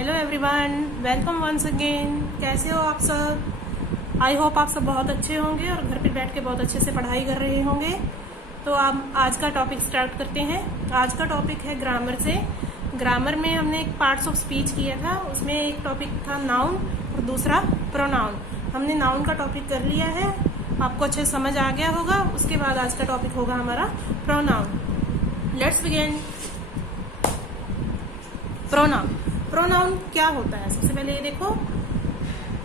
Hello everyone, welcome once again. कैसे हो आप सब? आई होप आप सब बहुत अच्छे होंगे और घर पे बैठ के बहुत अच्छे से पढ़ाई कर रहे होंगे। तो आप आज का टॉपिक स्टार्ट करते हैं। आज का टॉपिक है ग्रामर से। ग्रामर में हमने एक पार्ट्स ऑफ स्पीच किया था, उसमें एक टॉपिक था नाउन और दूसरा प्रोनाउन। हमने नाउन का टॉपिक कर लिया है, आपको अच्छे समझ आ गया होगा। उसके बाद आज का टॉपिक होगा हमारा pronoun. Let's begin. Pronoun pronoun क्या होता है? सबसे पहले ये देखो,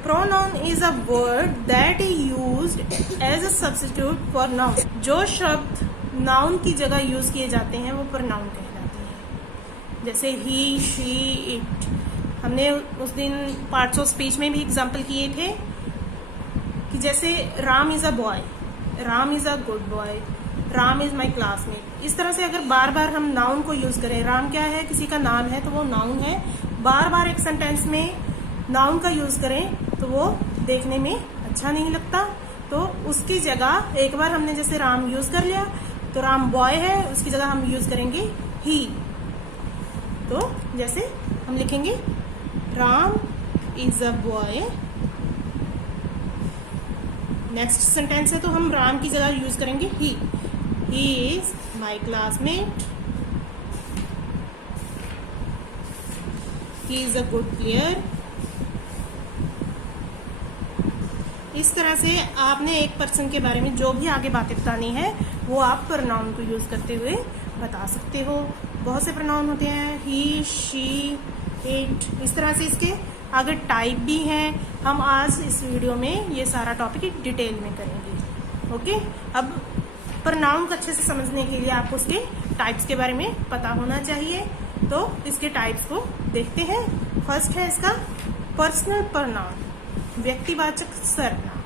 pronoun is a word that is used as a substitute for noun. जो शब्द नाउन की जगह यूज किए जाते हैं वो प्रोनाउन कहलाते हैं। जैसे ही, शी, इट। हमने उस दिन पार्ट्स ऑफ स्पीच में भी एग्जाम्पल किए थे कि जैसे Ram is a boy, Ram is a good boy, Ram is my classmate. इस तरह से अगर बार बार हम नाउन को यूज करें, राम क्या है? किसी का नाम है तो वो नाउन है। बार बार एक सेंटेंस में नाउन का यूज करें तो वो देखने में अच्छा नहीं लगता। तो उसकी जगह एक बार हमने जैसे राम यूज कर लिया तो राम बॉय है, उसकी जगह हम यूज करेंगे ही। तो जैसे हम लिखेंगे Ram is a boy. Next sentence है तो हम राम की जगह यूज करेंगे ही। He is my classmate. He is a good player. इस तरह से आपने एक पर्सन के बारे में जो भी आगे बातें बतानी है वो आप प्रोनाउन को यूज करते हुए बता सकते हो। बहुत से प्रोनाउन होते हैं, ही, शी, इट। इस तरह से इसके आगे टाइप भी हैं। हम आज इस वीडियो में ये सारा टॉपिक डिटेल में करेंगे। ओके, अब प्रोनाउन को अच्छे से समझने के लिए आपको उसके टाइप्स के बारे में पता होना चाहिए। तो इसके टाइप्स को देखते हैं। फर्स्ट है इसका पर्सनल प्रोनाउन, व्यक्तिवाचक सर्वनाम।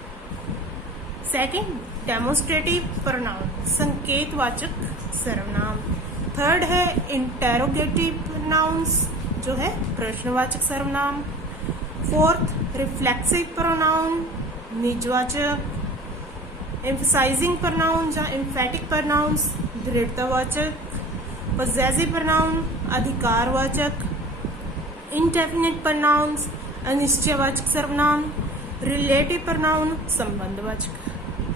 सेकंड, डेमोन्स्ट्रेटिव प्रोनाउन, संकेतवाचक सर्वनाम। थर्ड है इंटेरोगेटिव प्रोनाउंस, जो है प्रश्नवाचक सर्वनाम। फोर्थ, रिफ्लेक्सिव प्रोनाउन, निजवाचक। एम्फसाइजिंग प्रोनाउन या एम्फेटिक प्रोनाउंस, दृढ़तावाचक। पॉसेसिव प्रोनाउन, अधिकारवाचक। इंडेफिनिट प्रोनाउंस, अनिश्चयवाचक सर्वनाम। रिलेटिव प्रोनाउन, संबंधवाचक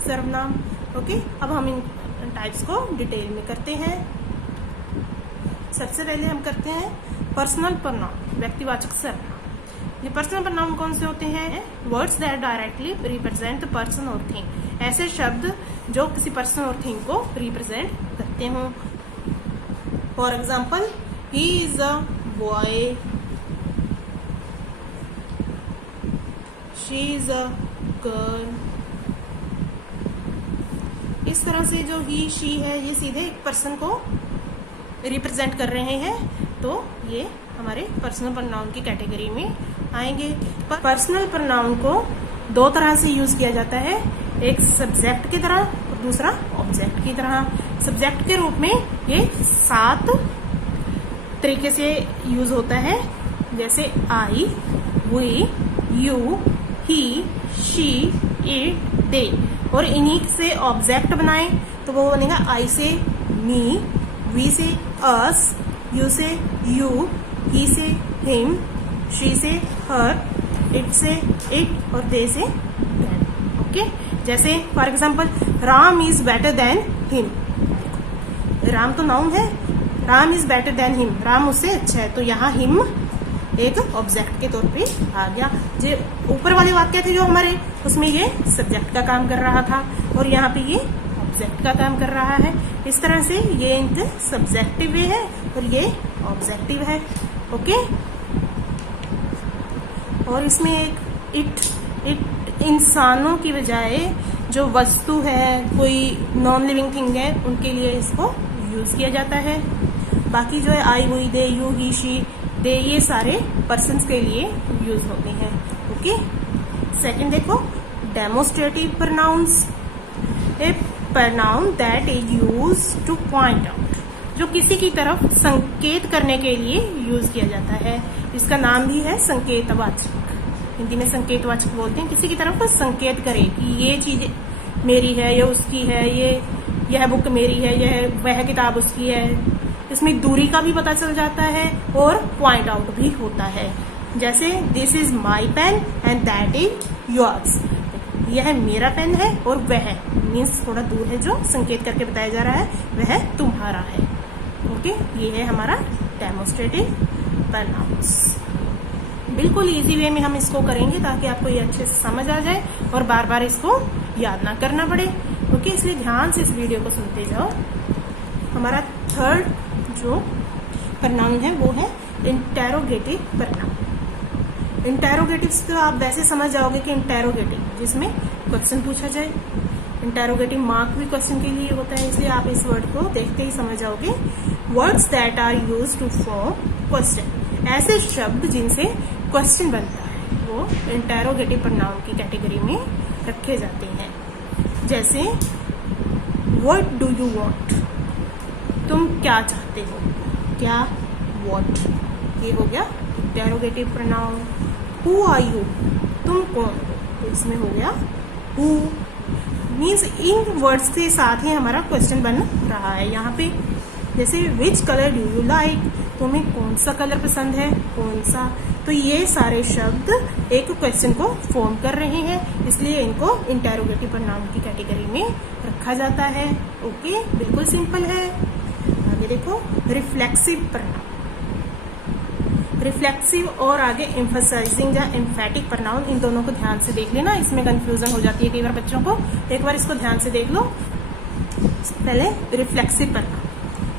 सर्वनाम। ओके, अब हम इन टाइप्स को डिटेल में करते हैं। सबसे पहले हम करते हैं पर्सनल प्रोनाउन, व्यक्तिवाचक सर्वनाम। ये पर्सनल प्रोनाउन कौन से होते हैं? Words that directly represent the person और थिंग। ऐसे शब्द जो किसी पर्सन और थिंग को रिप्रेजेंट करते हों। For example, he is a boy, she is a girl. इस तरह से जो ही, शी है ये सीधे एक पर्सन को रिप्रेजेंट कर रहे हैं, तो ये हमारे पर्सनल प्रोनाउन की कैटेगरी में आएंगे। पर्सनल प्रोनाउन को दो तरह से यूज किया जाता है, एक सब्जेक्ट की तरह और दूसरा ऑब्जेक्ट की तरह। सब्जेक्ट के रूप में ये 7 तरीके से यूज होता है, जैसे I, we, you, he, she, it, they. और इन्हीं से ऑब्जेक्ट बनाए तो वो बनेगा आई से मी, वी से अस, यू से यू, ही से हिम, शी से हर, इट से इट और दे से देम। ओके, जैसे for example, Ram is better than him. Ram तो नाउन है, Ram is better than him, Ram उससे अच्छा है। तो यहाँ हिम एक ऑब्जेक्ट के तौर पे आ गया। जो ऊपर वाले वाक्य थे जो हमारे, उसमें ये सब्जेक्ट का काम कर रहा था और यहाँ पे ये ऑब्जेक्ट का काम कर रहा है। इस तरह से ये इनके सब्जेक्टिव वे है और ये ऑब्जेक्टिव है। ओके, और इसमें एक इट इंसानों की बजाय जो वस्तु है, कोई नॉन लिविंग थिंग है, उनके लिए इसको यूज किया जाता है। बाकी जो है I, we, they, you, he, she, they, ये सारे पर्सन्स के लिए यूज होते हैं। ओके, सेकंड देखो, demonstrative pronouns, a pronoun that is use to point out, जो किसी की तरफ संकेत करने के लिए यूज किया जाता है। इसका नाम भी है संकेतवाचक। हिंदी में संकेतवाचक बोलते हैं, किसी की तरफ संकेत करे कि ये चीज मेरी है, ये उसकी है, यह बुक मेरी है, वह किताब उसकी है। इसमें दूरी का भी पता चल जाता है और पॉइंट आउट भी होता है। जैसे this is my pen and that is yours, यह मेरा पेन है और वह मीन्स थोड़ा दूर है जो संकेत करके बताया जा रहा है, वह तुम्हारा है। ओके, ये है हमारा डेमोस्ट्रेटिव प्रोनाउंस। बिल्कुल इजी वे में हम इसको करेंगे ताकि आपको ये अच्छे से समझ आ जाए और बार बार इसको याद ना करना पड़े। ओके, इसलिए ध्यान से इस वीडियो को सुनते जाओ। हमारा थर्ड जो प्रोनाउन है वो है इंटेरोगेटिव प्रोनाउन। इंटेरोगेटिव तो आप वैसे समझ जाओगे कि इंटेरोगेटिव जिसमें क्वेश्चन पूछा जाए, इंटेरोगेटिव मार्क भी क्वेश्चन के लिए होता है, इसलिए आप इस वर्ड को देखते ही समझ जाओगे। Words that are used to form question, ऐसे शब्द जिनसे क्वेश्चन बनता है वो इंटेरोगेटिव प्रोनाउन की कैटेगरी में रखे जाते हैं। जैसे व्हाट डू यू वांट, तुम क्या चाहते हो, क्या, व्हाट, ये हो गया interrogative pronoun. Who are you, तुम कौन हो, तो इसमें हो गया हु। मीन्स इन वर्ड्स के साथ ही हमारा क्वेश्चन बन रहा है यहाँ पे। जैसे which colour do you like, तुम्हें कौन सा कलर पसंद है, कौन सा, तो ये सारे शब्द एक क्वेश्चन को फॉर्म कर रहे हैं, इसलिए इनको इंटेरोगेटिव प्रोनाउन की कैटेगरी में रखा जाता है। ओके, बिल्कुल सिंपल है। आगे देखो रिफ्लेक्सिव प्रोनाउन। रिफ्लेक्सिव और आगे एम्फसाइजिंग या एम्फेटिक प्रोनाउन, इन दोनों को ध्यान से देख लेना, इसमें कंफ्यूजन हो जाती है कई बार बच्चों को। एक बार इसको ध्यान से देख लो। पहले रिफ्लेक्सिव प्रोनाउन,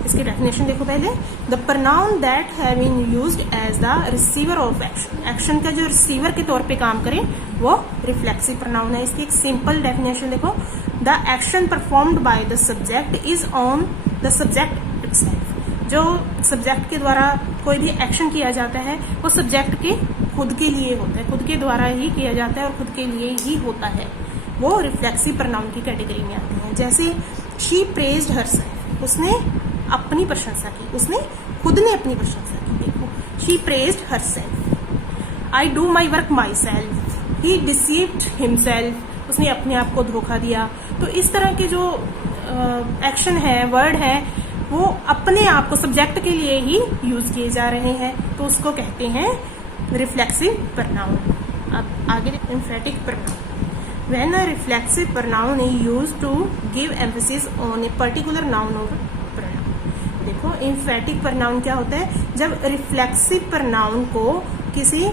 इसकी डेफिनेशन देखो पहले। The pronoun that have been used as the receiver of action, action का जो रिसीवर के तौर पे काम करे वो रिफ्लेक्सिव प्रोनाउन है। इसकी एक सिंपल डेफिनेशन देखो। The action performed by the subject is on the subject itself, जो सब्जेक्ट के द्वारा कोई भी एक्शन किया जाता है वो सब्जेक्ट के खुद के लिए होता है, खुद के द्वारा ही किया जाता है और खुद के लिए ही होता है, वो रिफ्लेक्सिव प्रोनाउन की कैटेगरी में आते हैं। जैसे शी प्रेज्ड हरसेल्फ, उसने अपनी प्रशंसा की, उसने खुद ने अपनी प्रशंसा की। देखो she praised herself. I do my work my self, he deceived himself, उसने अपने आप को धोखा दिया। तो इस तरह के जो एक्शन है, वर्ड है, वो अपने आप को सब्जेक्ट के लिए ही यूज किए जा रहे हैं, तो उसको कहते हैं रिफ्लेक्सिव प्रोनाउन। अब आगे emphatic pronoun. When a reflexive pronoun is used to give emphasis on a particular noun और प्रोनाउन। देखो एम्फेटिक प्रोनाउन क्या होता है, जब रिफ्लेक्सिव प्रोनाउन को किसी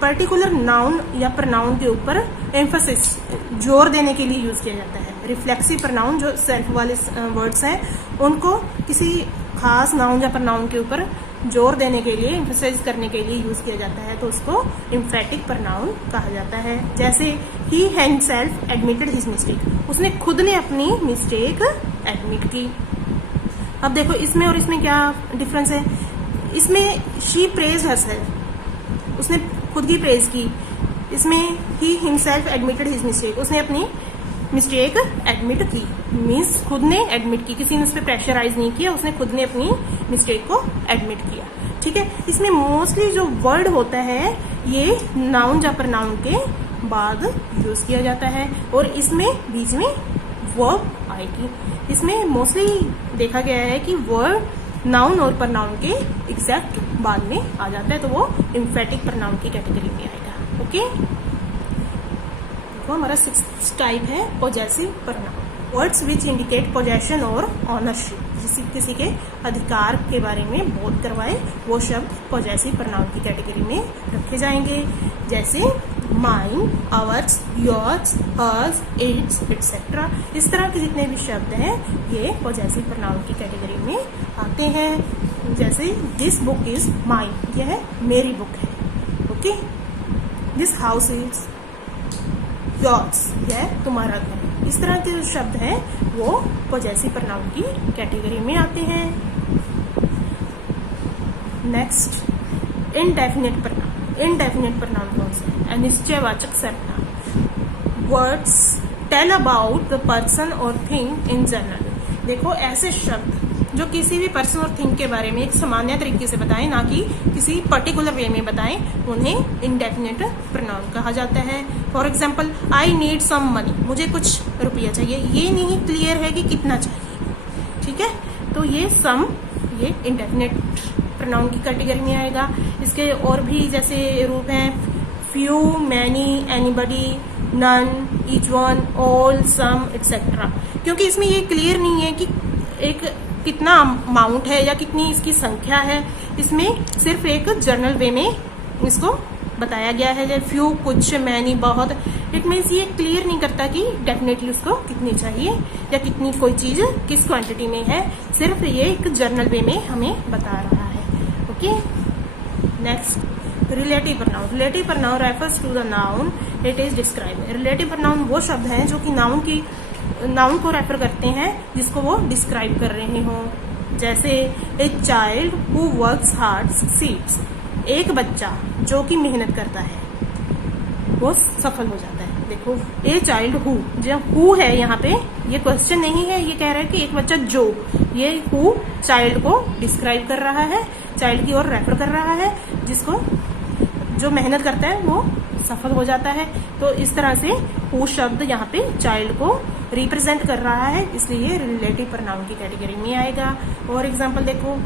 पर्टिकुलर नाउन या प्रोनाउन के ऊपर एम्फेसिस, जोर देने के लिए यूज किया जाता है। रिफ्लेक्सिव प्रोनाउन जो सेल्फ वाले वर्ड्स हैं उनको किसी खास नाउन या प्रोनाउन के ऊपर जोर देने के लिए, एम्फसाइज करने के लिए यूज किया जाता है, तो उसको एम्फेटिक प्रोनाउन कहा जाता है। जैसे he himself admitted his mistake, उसने खुद ने अपनी मिस्टेक एडमिट की। अब देखो इसमें और इसमें क्या डिफरेंस है। इसमें शी प्रेज हरसेल्फ, उसने खुद की प्रेज की। इसमें he himself admitted his mistake, उसने अपनी मिस्टेक एडमिट की, मीन्स खुद ने एडमिट की, किसी ने उस पर प्रेशराइज नहीं किया, उसने खुद ने अपनी मिस्टेक को एडमिट किया। ठीक है, इसमें मोस्टली जो वर्ड होता है ये नाउन या प्रोनाउन के बाद यूज किया जाता है और इसमें बीच में वर्ब आएगी। इसमें मोस्टली देखा गया है कि वर्ड नाउन और प्रोनाउन के एग्जैक्ट बाद में आ जाता है, तो वो एम्फेटिक प्रोनाउन की कैटेगरी में आएगा। ओके, देखो हमारा 6th टाइप है possessive pronoun. Words which indicate possession और ऑनरशिप, किसी के अधिकार के बारे में बोध करवाए वो शब्द पॉजेसिव प्रोनाउन की कैटेगरी में रखे जाएंगे। जैसे mine, ours, yours, hers, its, etcetera, इस तरह के जितने भी शब्द हैं ये पॉजेसिव प्रोनाउन की कैटेगरी में आते हैं। जैसे दिस बुक इज माइन, यह मेरी बुक है। Okay, this house is yours, यह तुम्हारा घर। इस तरह के जो शब्द हैं वो पॉजेसिव प्रोनाउन की कैटेगरी में आते हैं। Next indefinite pronoun. Indefinite pronoun कौन सा है? अनिश्चयवाचक सर्वनाम। Words tell about the person और थिंग इन जनरल। देखो ऐसे शब्द जो किसी भी पर्सन और थिंग के बारे में एक सामान्य तरीके से बताएं, ना कि किसी पर्टिकुलर वे में बताएं, उन्हें इनडेफिनेट प्रोनाउन कहा जाता है। For example I need some money, मुझे कुछ रुपया चाहिए, ये नहीं क्लियर है कि कितना चाहिए। ठीक है, तो ये सम, ये इनडेफिनेट प्रोनाउन की कैटेगरी में आएगा। इसके और भी जैसे रूप हैं few, many, anybody, none, each one, all, some, etcetera. क्योंकि इसमें ये क्लियर नहीं है कि एक कितना अमाउंट है या कितनी इसकी संख्या है, इसमें सिर्फ एक जर्नल वे में इसको बताया गया है। जैसे फ्यू, कुछ, मैनी, बहुत। इट मीन्स ये क्लियर नहीं करता कि डेफिनेटली उसको कितनी चाहिए या कितनी कोई चीज किस क्वांटिटी में है, सिर्फ ये एक जर्नल वे में हमें बता रहा है। Okay, next relative pronoun. Relative pronoun refers to the noun it is describe. Relative pronoun वो शब्द हैं जो कि नाउन को रेफर करते हैं जिसको वो डिस्क्राइब कर रहे हो। जैसे a child who works hard succeeds. एक बच्चा जो कि मेहनत करता है वो सफल हो जाता है। देखो, ए चाइल्ड हु, जब हु है यहाँ पे, ये क्वेश्चन नहीं है, ये कह रहा है कि एक बच्चा जो, ये हु चाइल्ड को डिस्क्राइब कर रहा है, चाइल्ड की ओर रेफर कर रहा है, जिसको जो मेहनत करता है वो सफल हो जाता है। तो इस तरह से हु शब्द यहाँ पे चाइल्ड को रिप्रेजेंट कर रहा है, इसलिए रिलेटिव प्रोनाउन की कैटेगरी में आएगा। और एग्जांपल देखो,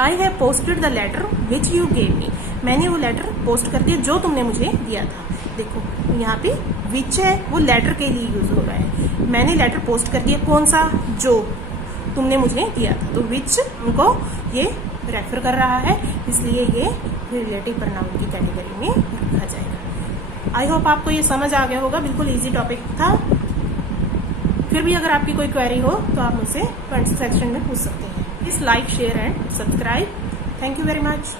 I have posted the letter which you gave me. मैंने वो लेटर पोस्ट कर दिया जो तुमने मुझे दिया था। देखो यहाँ पे विच है, वो लेटर के लिए यूज हो रहा है। मैंने लेटर पोस्ट कर दिया, कौन सा, जो तुमने मुझे दिया था, तो विच उनको ये रेफर कर रहा है, इसलिए ये रिलेटिव प्रोनाउन की कैटेगरी में रखा जाएगा। आई होप आपको ये समझ आ गया होगा, बिल्कुल इजी टॉपिक था। फिर भी अगर आपकी कोई क्वेरी हो तो आप मुझसे कमेंट सेक्शन में पूछ सकते हैं। Please like, share and subscribe. Thank you very much.